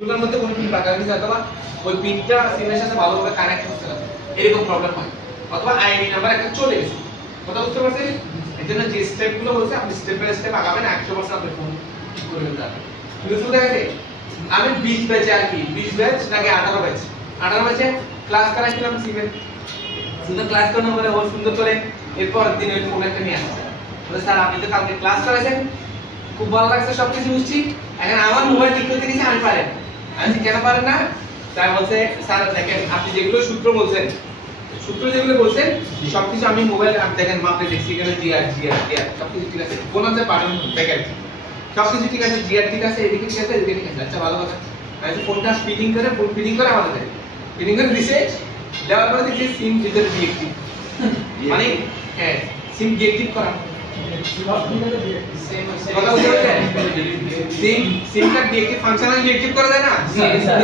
এগুলোর মধ্যে কোনো পিন বাঁকা গেছে অথবা ওই পিনটা সিমের সাথে ভালোভাবে কানেক্ট হচ্ছে না, এরকম প্রবলেম হয়, অথবা আইডি নাম্বার একটা চলে গেছে। কথা বুঝতে পারছেন? এর জন্য যে স্টেপগুলো বলছে আপনি স্টেপ বাই স্টেপ আগাবেন, 100% আপনি ফোন করে যাবেন। বুঝতে পেরেছে? আমি 20 ব্যাচে আর কি 20 ব্যাচ নাকি 18 ব্যাচ 18 ব্যাচে ক্লাস করাইছিলাম সিমের। সুন্দর ক্লাস করানোর পরে ওর সুন্দর করে এরপর দিন ওই ফোন একটা নিয়ে আসছে। বলে স্যার আপনি তো কালকে ক্লাস করেছেন, খুব ভালো লাগছে, সবকিছু বুঝছি, এখন আমার মোবাইল ঠিক করতে গেছি আমি পারেন। আমি কেন পারেন না? তাই বলছে স্যার দেখেন আপনি যেগুলো সূত্র বলছেন, সূত্র যেগুলো বলছেন সবকিছু আমি মোবাইলে আপনি দেখেন মাপে দেখছি, এখানে জিআর সবকিছু ঠিক আছে, কোন আছে পারেন দেখেন সবকিছু ঠিক আছে, জিআর ঠিক আছে, এদিকে ঠিক আছে, এদিকে ঠিক আছে, আচ্ছা ভালো কথা। আমি ফোনটা ফিটিং করে ফুল ফিটিং করে আমাদের দেয়, ফিটিং করে দিছে, দেওয়ার পরে দেখছি সিম ভিতরে ডিএক্টিভ, মানে হ্যাঁ সিম ডিএক্টিভ করা সিমটা ডিএক্টিভ ফাংশনাল ডিএক্টিভ করা যায় না,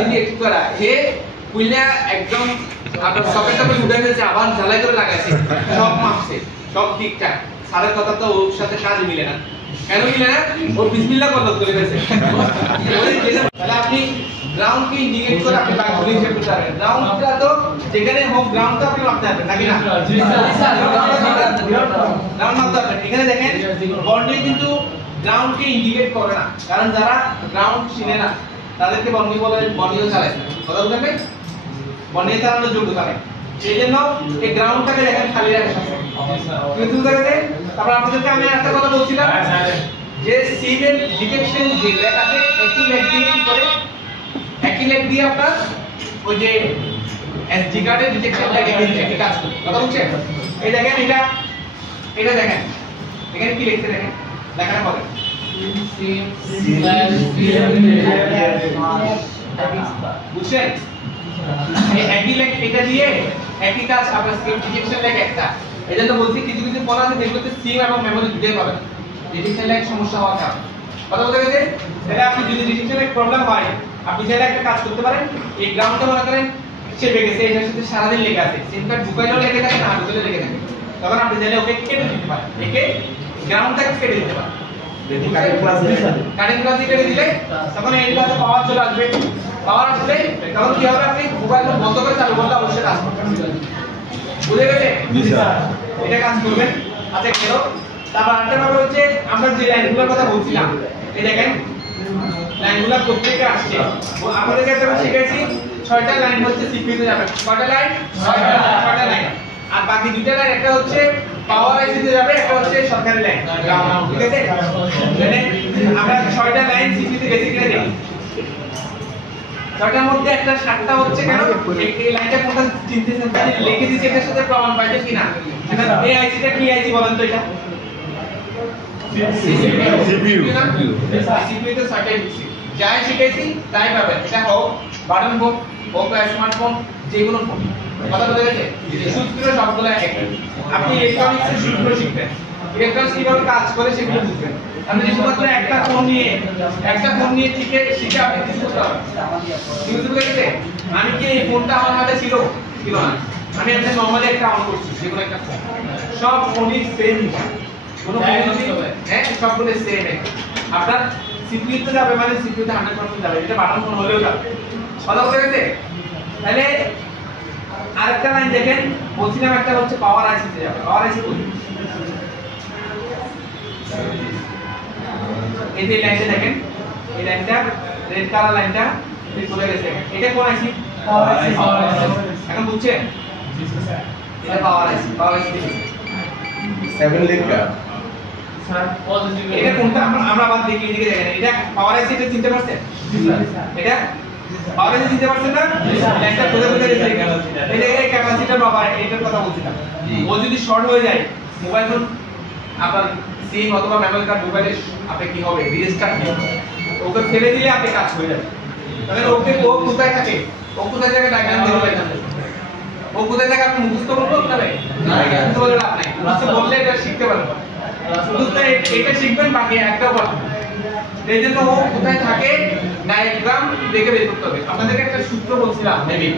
ডিএক্টিভ করা হে কইলা একদম আপনার সকেটটা পুরো উঠে গেছে, আবার ঝালাই করে লাগাইছে, সব মাপছে, সব ঠিকঠাক। সারের কথা তো ওর সাথে কাজ মিলে না, কেন মিলে না? ও বিসমিল্লাহ বন্ধ করে গেছে। তাহলে আপনি গ্রাউন্ড কে ইন্ডিকেট করে আপনি বাকি গুলো হিসাব করতে পারবেন। গ্রাউন্ডটা তো যেখানে হোক গ্রাউন্ডটা আপনি মাপতে পারবেন নাকি না? জি স্যার, গ্রাউন্ড মাপতে পারবেন। এখানে দেখেন বন্ডে কিন্তু গ্রাউন্ড কে ইন্ডিকেট করে না, কারণ যারা গ্রাউন্ড চিনে না তাদেরকে বন্ডি বলে, বন্ডিও চালায় না, কথা বুঝলেন ভাই? বন্ডে চালানোর যোগ্যতা নেই, সেই জন্য এই গ্রাউন্ডটাকে দেখেন খালি রাখা আছে। কিন্তু দেখেন তারপর আপনাদেরকে আমি একটা কথা বলছিলাম যে সিমের ডিটেকশন যে ল্যাগ আছে, একই ল্যাগ দিয়ে কি করে, একই ল্যাগ দিয়ে আপনার ওই যে এসডি কার্ডের ডিটেকশন ল্যাগ একই কাজ করে, কথা বুঝছেন? এই দেখেন এটা দেখেন এখানে কি লিখতে দেখেন, দেখানো হবে বুঝছেন? এই একই ল্যাগ এটা দিয়ে একই কাজ আপনার সিম ডিটেকশন ল্যাগ একটা, এজন্য বলছি কিছু কিছু ফোন আছে যেগুলোতে সিম এবং মেমরি দুটোই পাবেন, ডিটেকশন ল্যাগ সমস্যা হওয়ার কারণে, কথা বলতে গেছে। তাহলে আপনি যদি ডিটেকশন ল্যাগ প্রবলেম হয় আপনি চাইলে একটা কাজ করতে পারেন, এই গ্রাউন্ডটা মনে করেন চেপে গেছে, এটার সাথে সারাদিন লেগে আছে, সিম কার্ড ঢুকাইলেও লেগে থাকে না ঢুকাইলেও লেগে থাকে, তখন আপনি চাইলে ওকে কেটে দিতে পারেন, একে গ্রাউন্ডটাকে কেটে দিতে পারেন। কারেন্ট প্লাস কেটে দিলে তখন এই ক্লাসে পাওয়ার চলে আসবে, পাওয়ার আসলে তখন কি হবে, আপনি মোবাইল বন্ধ করে চালু করলে অবশ্যই কাজ করবে। বুঝে গেছে? জি স্যার, এটা কাজ করবেন। আচ্ছা গেল। তারপর আরেকটা ব্যাপার হচ্ছে আমরা যে লাইনগুলোর কথা বলছিলাম, এই দেখেন লাইনগুলো প্রত্যেকটা আসছে, আপনাদেরকে একটা শিখেছি 6টা লাইন হচ্ছে সিপিইউতে যাবে, কয়টা লাইন? 6টা লাইন, আর বাকি 2টা লাইন একটা হচ্ছে পাওয়ার আইসিতে যাবে, একটা হচ্ছে সরকারি লাইন, ঠিক আছে? মানে আমরা 6টা লাইন সিপিইউতে বেসিক্যালি দেখি, 6টার মধ্যে একটা 7টা হচ্ছে কেন এই লাইনটা কোনটা চিনতেছেন, তাহলে লিখে দিয়েছি, এটার সাথে প্রমাণ পাইছেন কিনা? এটা এই আইসিটা কি আইসি বলেন তো? এটা সিপিইউ, সিপিইউ তো 6টাই দিছি, যাই শিখাইছি তাই পাবেন, এটা হোক বাটন ফোন হোক স্মার্টফোন, যে কোনো ফোন, কথা বলতে গেছে সূত্র সবগুলো একই। আপনি ইলেকট্রনিক্সের সূত্র শিখবেন, ইলেকট্রনিক্স কিভাবে কাজ করে সেগুলো বুঝবেন। আপনি শুধুমাত্র একটা ফোন নিয়ে শিখে আপনি কিছু করতে পারবেন। বুঝতে পেরেছে? আমি কি এই ফোনটা আমার হাতে ছিল না, আমি এমনি নরমালি একটা অন করছি, যেকোনো একটা ফোন, সব ফোনই সেম, কোনো হ্যাঁ সবগুলো সেম। আপনার সিপিইউতে যাবে মানে সিপিইউতে 100% যাবে, এটা বাটন ফোন হলেও যাবে, কথা বলতে গেছে? তাহলে আরেকটা লাইন দেখেন, বলছিলাম একটা হচ্ছে পাওয়ার আইসিতে যাবে, পাওয়ার আইসি বলি এই যে লাইনটা দেখেন, এই লাইনটা রেড কালার লাইনটা চলে গেছে, এটা কোন আইসি? পাওয়ার আইসি। এখন বুঝছেন? জি স্যার, এটা পাওয়ার আইসি, পাওয়ার আইসি 7 লেখা স্যার পজিটিভ, এটা কোনটা আমরা বাদ দেখি, এদিকে দেখেন, এটা পাওয়ার আইসি, এটা চিনতে পারছেন? জি স্যার, এটা পাওয়ার আইসি চিনতে পারছেন না? লাইনটা কোথায় গেছে? এটা এই ক্যাপাসিটর বাবা, এটার কথা বলছিলাম, ও যদি শর্ট হয়ে যায় মোবাইল ফোন আপনার সিম অথবা মেমরি কার্ড মোবাইলে, আপনি কি হবে, রিস্টার্ট হবে, ওকে ফেলে দিলে আপনি কাজ হয়ে যাবে। তাহলে ওকে ও কোথায় থাকে, ও কোথায় থাকে ডায়াগ্রাম দিয়ে বলবেন, ও কোথায় থাকে আপনি মুখস্থ করতে হবে না, মুখস্থ বলে লাভ নাই, মুখস্থ বললে এটা শিখতে পারবেন, শুধু এটা শিখবেন, বাকি একটাও পারবেন না। এই জন্য ও কোথায় থাকে ডায়াগ্রাম দেখে বের করতে হবে। আপনাদেরকে একটা সূত্র বলছিলাম মেবি,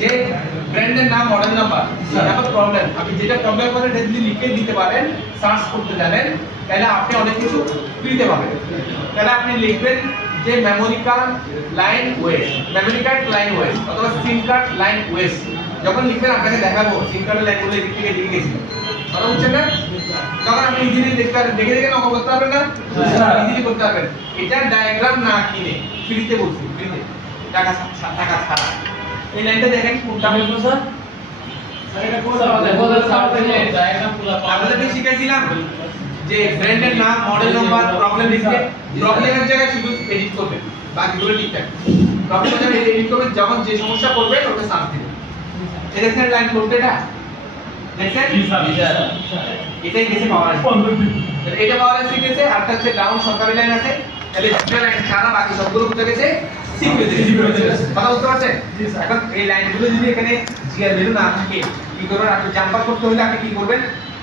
যে ব্র্যান্ডের নাম, মডেল নাম্বার, তারপর প্রবলেম, আপনি যেটা প্রবলেম করেন এটা যদি লিখে দিতে পারেন, সার্চ করতে জানেন, তাহলে আপনি অনেক কিছু দিতে পারবেন। তাহলে আপনি লিখবেন যে memory card line West, memory card line West অথবা সিম কার্ড লাইন ওয়েস্ট যখন লিখবেন আপনাকে দেখাবো সিম কার্ডের লাইনগুলো এদিক থেকে এদিকে গেছিল, কথা বুঝছেন না? তখন আপনি ইজিলি দেখে অঙ্ক করতে পারবেন না, ইজিলি করতে পারবেন। এটা ডায়াগ্রাম না কিনে ফ্রিতে বলছি, ফ্রিতে টাকা ছাড়া। এই লাইনটা দেখেন কোনটা বলবো স্যার? এটা কোনটা ডায়াগ্রাম পুরো আপনাদের শিখাইছিলাম যে ব্র্যান্ডের নাম, মডেল নাম্বার, প্রবলেম লিখবে, প্রবলেমের জায়গায় শুধু এডিট করবেন, বাকিগুলো ঠিকঠাক। প্রবলেমের জায়গায় এডিট করবেন, যখন যে সমস্যা করবে ওটা সার্চ দিবেন। এই দেখেন লাইন করতে এটা দেখেন, এটাই গেছে পাওয়ার, এটা পাওয়ার শিখেছে। আর হচ্ছে ডাউন সরকারি লাইন আছে, তাহলে দুটো লাইন ছাড়া বাকি সবগুলো কোথায় গেছে? কথা বুঝতে পারছেন? এখন এই লাইনগুলো যদি এখানে জিআর ভ্যালু না থাকে কি করবেন? আপনি জাম্পার করতে হলে আপনি কি করবেন?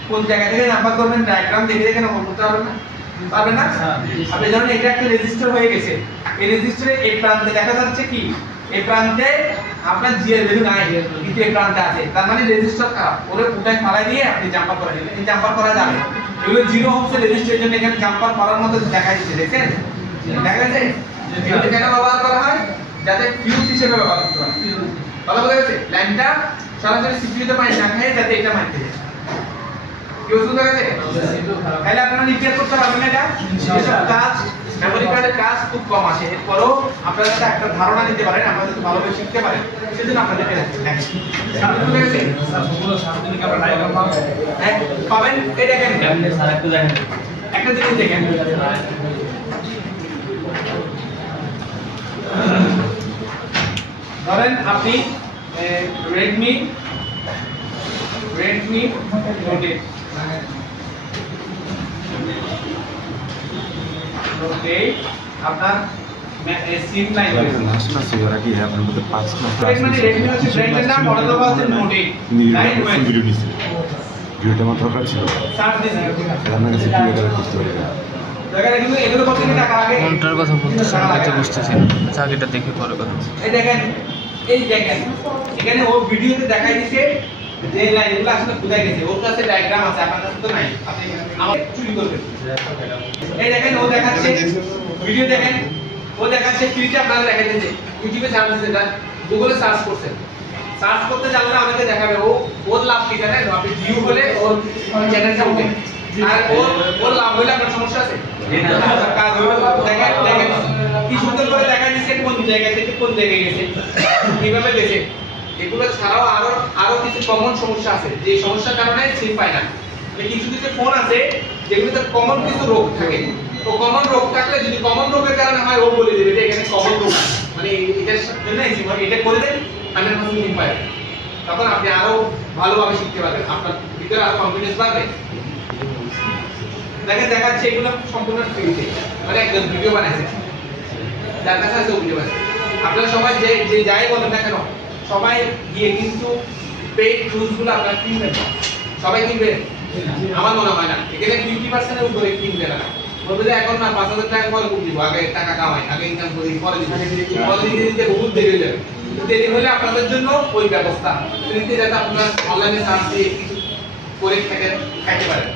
কোন জায়গা থেকে নাম্বার করবেন? ডায়াগ্রাম দেখে দেখে নাম্বার করতে পারবেন না, পারবেন না? আপনি জানেন এটা একটা রেজিস্টার হয়ে গেছে, এই রেজিস্টারে এই প্রান্তে দেখা যাচ্ছে কি এই প্রান্তে আপনার জিআর ভ্যালু নাই, কিন্তু এই প্রান্তে আছে, তার মানে রেজিস্টার খারাপ। ওরে উঠায় ফালাই দিয়ে আপনি জাম্পার করে দিলেন, এই জাম্পার করা যাবে। এগুলো জিরো হোমসে রেজিস্টারের জন্য এখানে জাম্পার করার মতো দেখা যাচ্ছে, দেখেন দেখা যাচ্ছে। এগুলো কেন ব্যবহার করা হয়? যাতে ফিউজ হিসেবে ব্যবহার করতে পারে। ভালো বোঝা গেছে? লাইনটা সরাসরি সিপিইউতে পাই না খায় যাতে এটা মারতে যায়। কেউ বুঝতে গেছে? তাহলে আপনারা নির্দেশ করতে পারবেন এটা। এসব কাজ মেমোরি কার্ডের কাজ খুব কম আসে, এরপরও আপনারা যাতে একটা ধারণা নিতে পারেন, আপনারা যাতে ভালোভাবে শিখতে পারেন, সেজন্য আপনাদেরকে দেখেন। বুঝতে গেছে? সবগুলো সামনে আমরা ডায়াগ্রাম পাবেন। হ্যাঁ পাবেন। এই দেখেন স্যার একটু দেখেন, একটা জিনিস দেখেন। ধরেন আপনি Redmi Note 8 আপনার সিম লাইন লাস্ট ক্লাসে ওরা কি আপনার মধ্যে 5 ক্লাস মানে Redmi হচ্ছে ব্র্যান্ডের নাম, মডেল নাম্বার হচ্ছে Note 8 লাইন ওয়েস্ট। ভিডিও নিছে, ভিডিওটা আমার দরকার ছিল, সার্চ দিন আপনার কাছে ক্লিয়ার করে করতে হবে। দেখেন এগুলো এগুলো কত টাকা লাগে? কোনটার কথা বলতেছেন এটা বুঝতেছি না, আচ্ছা এটা দেখে পরে কথা। এই দেখেন এখানে ও ভিডিওতে দেখাই দিছে যে লাইনগুলো আসলে কোথায় গেছে, ওর কাছে ডায়াগ্রাম আছে, আপনার কাছে তো নাই, আপনি আমার চুরি করবেন। এই দেখেন ও দেখাচ্ছে ভিডিও, দেখেন ও দেখাচ্ছে ফ্রিতে আপনারা দেখাই দিয়েছে, ইউটিউবে সার্চ দিতে দেন, গুগলে সার্চ করছেন, সার্চ করতে জানলে আমাকে দেখাবে। ওর লাভ কি জানেন? আপনি ভিউ হলে ওর চ্যানেলটা উঠে, আর ওর লাভ হলে আপনার সমস্যা আছে। দেখেন দেখেন কি সুন্দর করে দেখা দিচ্ছে কোন জায়গা থেকে কোন জায়গায় গেছে, কিভাবে গেছে। এগুলো ছাড়াও আরো কিছু কমন সমস্যা আছে, যে সমস্যার কারণে সিম পায় না। কিছু কিছু ফোন আছে যেগুলোতে কমন কিছু রোগ থাকে, তো কমন রোগ থাকলে যদি কমন রোগের কারণে হয় ও বলে দেবে যে এখানে কমন রোগ মানে এটার জন্য সিম হয়, এটা করে দেন 100% সিম পায়। তখন আপনি আরো ভালোভাবে শিখতে পারবেন, আপনার ভিতরে আরো কনফিডেন্স বাড়বে। দেখেন দেখাচ্ছে এগুলো সম্পূর্ণ ফ্রিতে, মানে একদম ভিডিও বানাইছে, যার কাছে আছে ভিডিও বানাইছে। আপনারা সবাই যে যাই বলেন না কেন, সবাই গিয়ে কিন্তু পেইড টুলসগুলো আপনারা কিনবেন, সবাই কিনবেন আমার মনে হয় না। এখানে 50% এর উপরে কিনবে না, বলবে যে এখন না 5000 টাকা পরে দিব, আগে টাকা কামাই, আগে ইনকাম করি, পরে দিব, পরে দিতে বহুত দেরি হয়ে যাবে। দেরি হলে আপনাদের জন্য ওই ব্যবস্থা ফ্রিতে, যাতে আপনারা অনলাইনে সার্চ দিয়ে কিছু করে খাইতে পারেন।